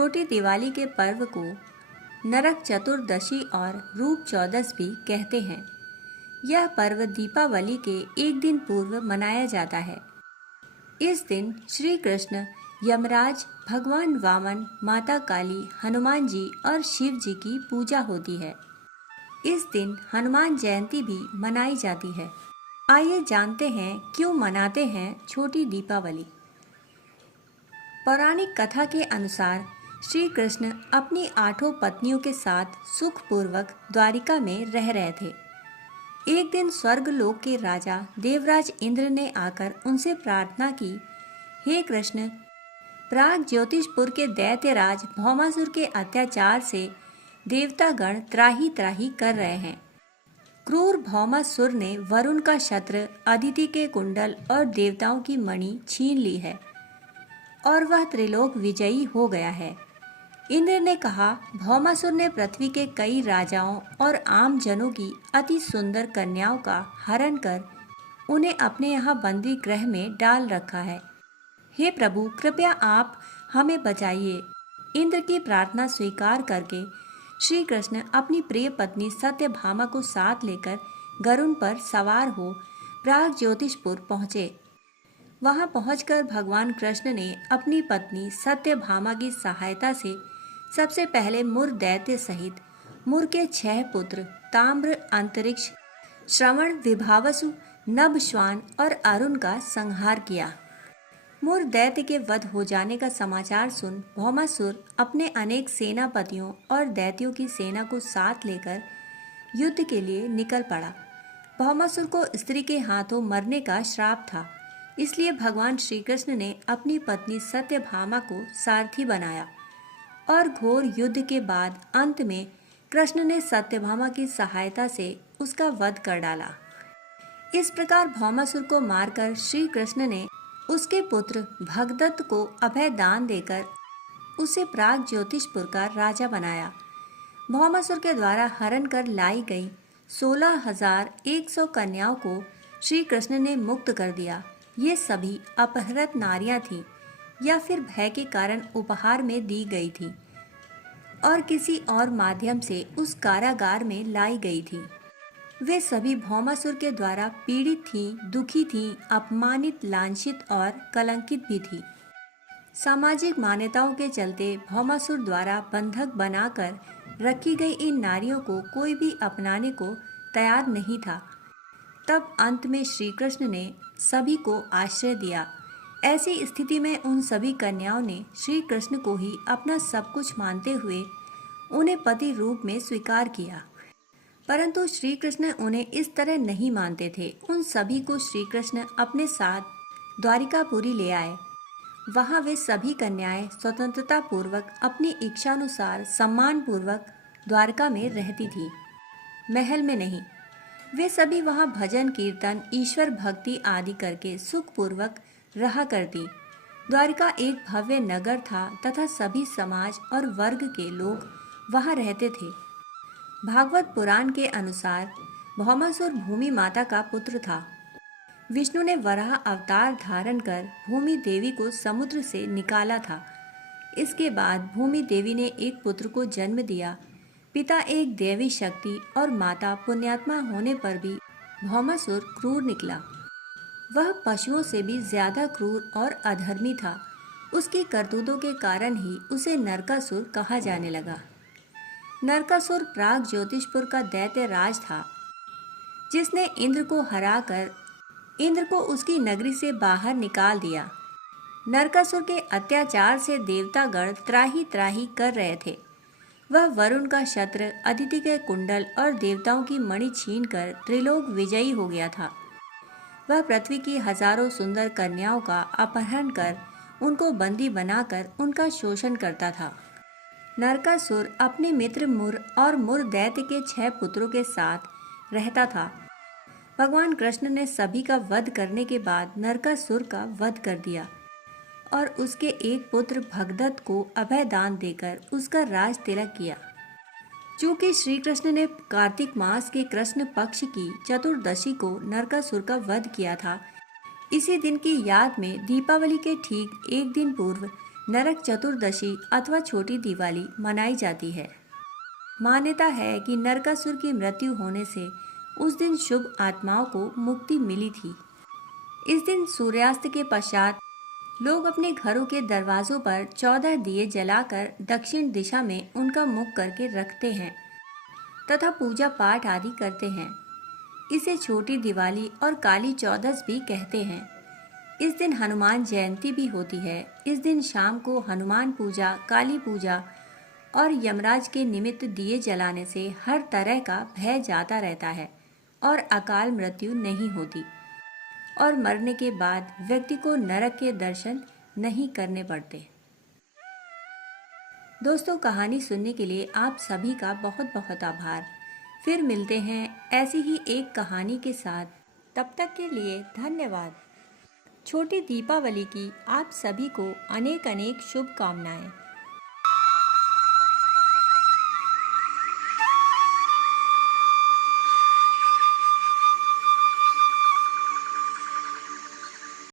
छोटी दिवाली के पर्व को नरक चतुर्दशी और रूप चौदस भी कहते हैं। यह पर्व दीपावली के एक दिन पूर्व मनाया जाता है। इस दिन श्री कृष्ण, यमराज, भगवान वामन, माता काली, हनुमान जी और शिव जी की पूजा होती है। इस दिन हनुमान जयंती भी मनाई जाती है। आइए जानते हैं क्यों मनाते हैं छोटी दीपावली। पौराणिक कथा के अनुसार श्री कृष्ण अपनी 8 पत्नियों के साथ सुखपूर्वक द्वारिका में रह रहे थे। एक दिन स्वर्गलोक के राजा देवराज इंद्र ने आकर उनसे प्रार्थना की, हे कृष्ण, प्राग ज्योतिषपुर के दैत्यराज भौमासुर के अत्याचार से देवतागण त्राही त्राही कर रहे हैं। क्रूर भौमासुर ने वरुण का छत्र, अदिति के कुंडल और देवताओं की मणि छीन ली है और वह त्रिलोक विजयी हो गया है। इंद्र ने कहा, भौमासुर ने पृथ्वी के कई राजाओं और आम जनों की अति सुंदर कन्याओं का हरण कर उन्हें अपने यहाँ बंदी गृह में डाल रखा है। हे प्रभु, कृपया आप हमें बचाइए। इंद्र की प्रार्थना स्वीकार करके श्री कृष्ण अपनी प्रिय पत्नी सत्यभामा को साथ लेकर गरुड़ पर सवार हो प्राग ज्योतिषपुर पहुँचे। वहां पहुंचकर भगवान कृष्ण ने अपनी पत्नी सत्यभामा की सहायता से सबसे पहले मुर दैत्य सहित मुर के 6 पुत्र ताम्र, अंतरिक्ष, श्रवण, विभावसु, नभ, श्वान और अरुण का संहार किया। मुर दैत्य के वध हो जाने का समाचार सुन भौमासुर अपने अनेक सेनापतियों और दैत्यों की सेना को साथ लेकर युद्ध के लिए निकल पड़ा। भौमासुर को स्त्री के हाथों मरने का श्राप था, इसलिए भगवान श्री कृष्ण ने अपनी पत्नी सत्यभामा को सारथी बनाया और घोर युद्ध के बाद अंत में कृष्ण ने सत्यभामा की सहायता से उसका वध कर डाला। इस प्रकार भौमासुर को मारकर श्री कृष्ण ने उसके पुत्र भगदत्त को अभय दान देकर उसे प्राग ज्योतिषपुर का राजा बनाया। भौमासुर के द्वारा हरण कर लाई गई 16,100 कन्याओं को श्री कृष्ण ने मुक्त कर दिया। ये सभी अपहृत नारियां थीं या फिर भय के कारण उपहार में दी गई थी और किसी और माध्यम से उस कारागार में लाई गई थी। वे सभी भौमासुर के द्वारा पीड़ित थीं, दुखी थीं, अपमानित, लांछित और कलंकित भी थी। सामाजिक मान्यताओं के चलते भौमासुर द्वारा बंधक बनाकर रखी गई इन नारियों को कोई भी अपनाने को तैयार नहीं था। तब अंत में श्री कृष्ण ने सभी को आश्रय दिया। ऐसी स्थिति में उन सभी कन्याओं ने श्री कृष्ण को ही अपना सब कुछ मानते हुए उन्हें पति रूप में स्वीकार किया। परंतु श्री कृष्ण उन्हें इस तरह नहीं मानते थे। उन सभी को श्री कृष्ण अपने साथ द्वारिकापुरी ले आए। वहां वे सभी कन्याएं स्वतंत्रता पूर्वक अपनी इच्छानुसार सम्मान पूर्वक द्वारका में रहती थी, महल में नहीं। वे सभी वहां भजन, कीर्तन, ईश्वर भक्ति आदि करके सुखपूर्वक रहा करती। द्वारिका एक भव्य नगर था तथा सभी समाज और वर्ग के लोग वहां रहते थे। भागवत पुराण के अनुसार भौमासुर भूमि माता का पुत्र था। विष्णु ने वराह अवतार धारण कर भूमि देवी को समुद्र से निकाला था। इसके बाद भूमि देवी ने एक पुत्र को जन्म दिया। पिता एक देवी शक्ति और माता पुण्यात्मा होने पर भी भौमासुर क्रूर निकला। वह पशुओं से भी ज्यादा क्रूर और अधर्मी था। उसकी करतूतों के कारण ही उसे नरकासुर कहा जाने लगा। नरकासुर प्राग ज्योतिषपुर का दैत्य राज था, जिसने इंद्र को हराकर इंद्र को उसकी नगरी से बाहर निकाल दिया। नरकासुर के अत्याचार से देवतागण त्राही त्राही कर रहे थे। वह वरुण का छत्र, अदिति के कुंडल और देवताओं की मणि छीनकर त्रिलोक विजयी हो गया था। वह पृथ्वी की हजारों सुंदर कन्याओं का अपहरण कर उनको बंदी बनाकर उनका शोषण करता था। नरकासुर अपने मित्र मुर और मुर दैत्य के 6 पुत्रों के साथ रहता था। भगवान कृष्ण ने सभी का वध करने के बाद नरकासुर का वध कर दिया और उसके एक पुत्र भगदत्त को अभय दान देकर उसका राज तिलक किया। चूंकि श्री कृष्ण ने कार्तिक मास के कृष्ण पक्ष की चतुर्दशी को नरकासुर का वध किया था, इसी दिन की याद में दीपावली के ठीक एक दिन पूर्व नरक चतुर्दशी अथवा छोटी दिवाली मनाई जाती है। मान्यता है कि नरकासुर की मृत्यु होने से उस दिन शुभ आत्माओं को मुक्ति मिली थी। इस दिन सूर्यास्त के पश्चात लोग अपने घरों के दरवाजों पर 14 दिए जलाकर दक्षिण दिशा में उनका मुख करके रखते हैं तथा पूजा पाठ आदि करते हैं। इसे छोटी दिवाली और काली चौदस भी कहते हैं। इस दिन हनुमान जयंती भी होती है। इस दिन शाम को हनुमान पूजा, काली पूजा और यमराज के निमित्त दिए जलाने से हर तरह का भय जाता रहता है और अकाल मृत्यु नहीं होती और मरने के बाद व्यक्ति को नरक के दर्शन नहीं करने पड़ते। दोस्तों, कहानी सुनने के लिए आप सभी का बहुत बहुत आभार। फिर मिलते हैं ऐसी ही एक कहानी के साथ। तब तक के लिए धन्यवाद। छोटी दीपावली की आप सभी को अनेक अनेक शुभकामनाएं।